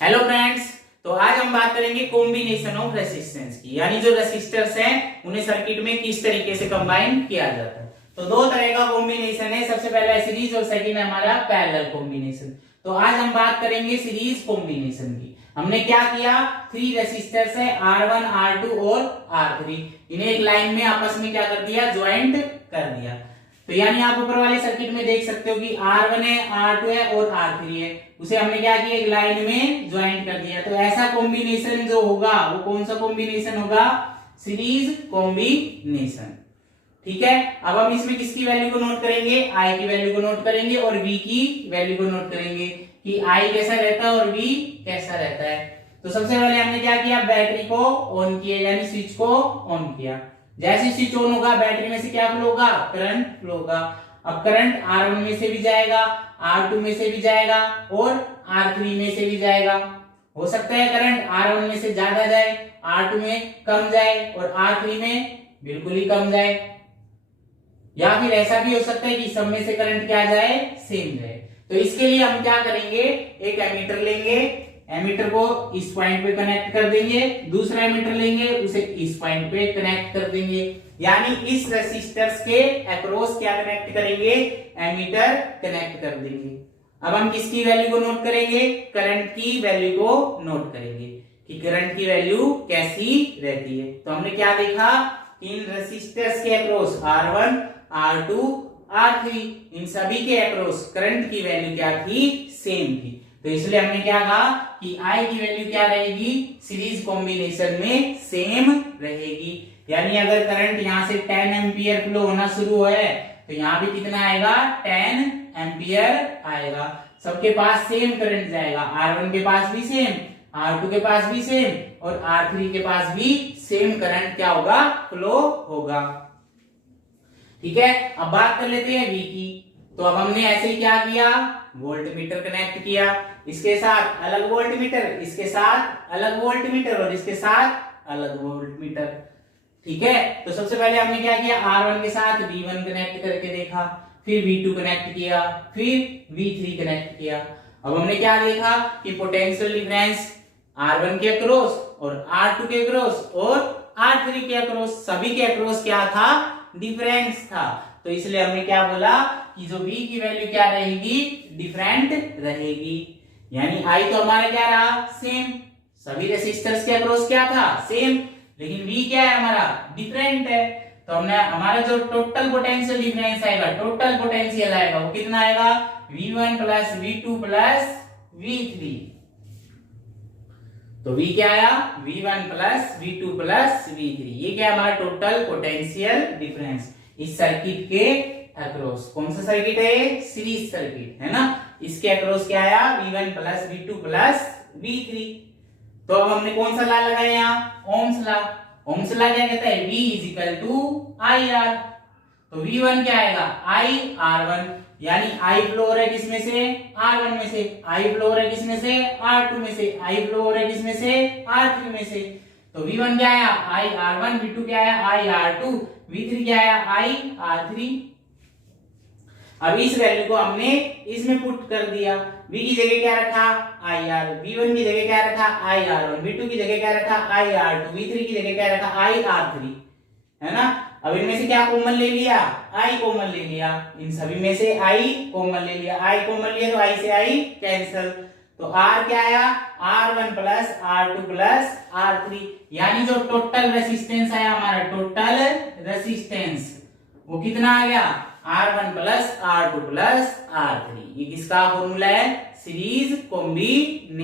Hello friends, तो आज हम बात करेंगे कॉम्बिनेशन ऑफ रेसिस्टेंस की, यानी जो रेसिस्टर्स हैं उन्हें सर्किट में किस तरीके से कंबाइन किया जाता है। तो दो तरह का कॉम्बिनेशन है, सबसे पहला है सीरीज और सेकंड है हमारा पैरेलल कॉम्बिनेशन। तो आज हम बात करेंगे सीरीज कॉम्बिनेशन की। हमने क्या किया, 3 रेसिस्टर्स है R1, R2 और R3, इन्हें एक लाइन में आपस में क्या कर दिया, ज्वाइंट कर दिया। तो यानी आप ऊपर वाले सर्किट में देख सकते हो कि R1 है, R2 है और R3 है, उसे हमने क्या किया, एक लाइन में ज्वाइंट कर दिया। तो ऐसा कॉम्बिनेशन जो होगा वो कौन सा कॉम्बिनेशन होगा, सीरीज कॉम्बिनेशन। ठीक है, अब हम इसमें किसकी वैल्यू को नोट करेंगे, I की वैल्यू को नोट करेंगे और V की वैल्यू को नोट करेंगे कि I कैसा रहता है और V कैसा रहता है। तो सबसे पहले हमने क्या किया, बैटरी को ऑन किया, यानी स्विच को ऑन किया। जैसे स्विच ऑन होगा बैटरी में से क्या फ्लो होगा, करंट फ्लो होगा। अब करंट R1 में से भी जाएगा, R2 में से भी जाएगा और R3 में से भी जाएगा। हो सकता है करंट R1 में से ज्यादा जाए, R2 में कम जाए और R3 में बिल्कुल ही कम जाए, या फिर ऐसा भी हो सकता है कि सब में से करंट क्या जाए, सेम जाए। तो इसके लिए हम क्या करेंगे, एक एमीटर लेंगे, एमीटर को इस पॉइंट पे कनेक्ट कर देंगे, दूसरा एमीटर लेंगे उसे इस पॉइंट पे कनेक्ट कर देंगे, यानी इस रेसिस्टर्स के अक्रॉस क्या कनेक्ट करेंगे, एमीटर कनेक्ट कर देंगे। अब हम किसकी वैल्यू को नोट करेंगे, करंट की वैल्यू को नोट करेंगे कि करंट की वैल्यू कैसी रहती है। तो हमने क्या देखा, इन रेसिस्टर्स के अक्रॉस R1, R2, R3, इन सभी के अक्रॉस करंट की वैल्यू क्या थी, सेम थी। तो इसलिए हमने क्या कहा कि I की वैल्यू क्या रहेगी, सीरीज कॉम्बिनेशन में सेम रहेगी। यानी अगर करंट यहां से 10 एम्पियर फ्लो होना शुरू है तो यहाँ भी कितना आएगा, 10 एम्पियर आएगा। सबके पास सेम करंट जाएगा, R1 के पास भी सेम, R2 के पास भी सेम और R3 के पास भी सेम करंट क्या होगा, फ्लो होगा। ठीक है, अब बात कर लेते हैं V की। तो अब हमने ऐसे ही क्या किया, वोल्ट मीटर कनेक्ट किया, इसके साथ अलग वोल्ट मीटर, इसके साथ अलग वोल्ट मीटर और इसके साथ अलग वोल्ट मीटर। ठीक है, तो सबसे पहले हमने क्या किया, R1 के साथ V1 कनेक्ट करके देखा, फिर V2 कनेक्ट किया, फिर V3 कनेक्ट किया। अब हमने क्या देखा कि पोटेंशियल डिफरेंस R1 के अक्रॉस और R2 के अक्रॉस और R3 के अक्रॉस, सभी के अक्रॉस क्या था, डिफरेंस था। तो इसलिए हमने क्या बोला कि जो V की वैल्यू क्या रहेगी, डिफरेंट रहेगी। यानी I तो हमारा क्या रहा, सेम, सभी रेसिस्टर्स के अक्रॉस क्या था, सेम, लेकिन V क्या है हमारा, डिफरेंट है। तो हमने हमारा जो टोटल पोटेंशियल डिफरेंस आएगा, टोटल पोटेंशियल आएगा वो कितना आएगा, V1 plus V2 plus V3। तो V क्या आया, V1 plus V2 plus V3, ये क्या हमारा टोटल पोटेंशियल डिफरेंस इस सर्किट के अक्रॉस। कौन सा सर्किट है, सीरीज सर्किट है ना, इसके अक्रॉस क्या आया, V1 plus V2 plus V3। तो अब हमने कौन सा लॉ लगाया यहाँ, ओम्स लॉ। ओम्स लॉ क्या कहता है, V is equal to IR। तो V1 क्या आएगा, IR1, यानी I फ्लो हो रहा है किसमें से, R1 में से, I फ्लो हो रहा है किसमें से, R2 में से, I फ्लो हो रहा है किसमें से, R3 में से। तो V1 क्या आया, IR1, V2 क्या आया, IR2, V3 क्या आया, IR3। अब इस वैल्यू को हमने इसमें पुट कर दिया, V की जगह क्या रखा, IR, V1 की जगह क्या रखा, IR1, V2 की जगह क्या रखा, IR2, V3 की जगह क्या रखा, IR3, है ना। अब इनमें से क्या कॉमन ले लिया, I कॉमन ले लिया, इन सभी में से I कॉमन ले लिया, I कॉमन लिया तो I से I कैंसिल। तो R क्या आया, R1 plus R2 plus R3, यानी जो टोटल रेसिस्टेंस आया हमारा, टोटल रेसिस्टेंस वो कितना आ गया, R1 plus R2 plus R3। ये किसका फॉर्मूला है, सीरीज कॉम्बिनेशन।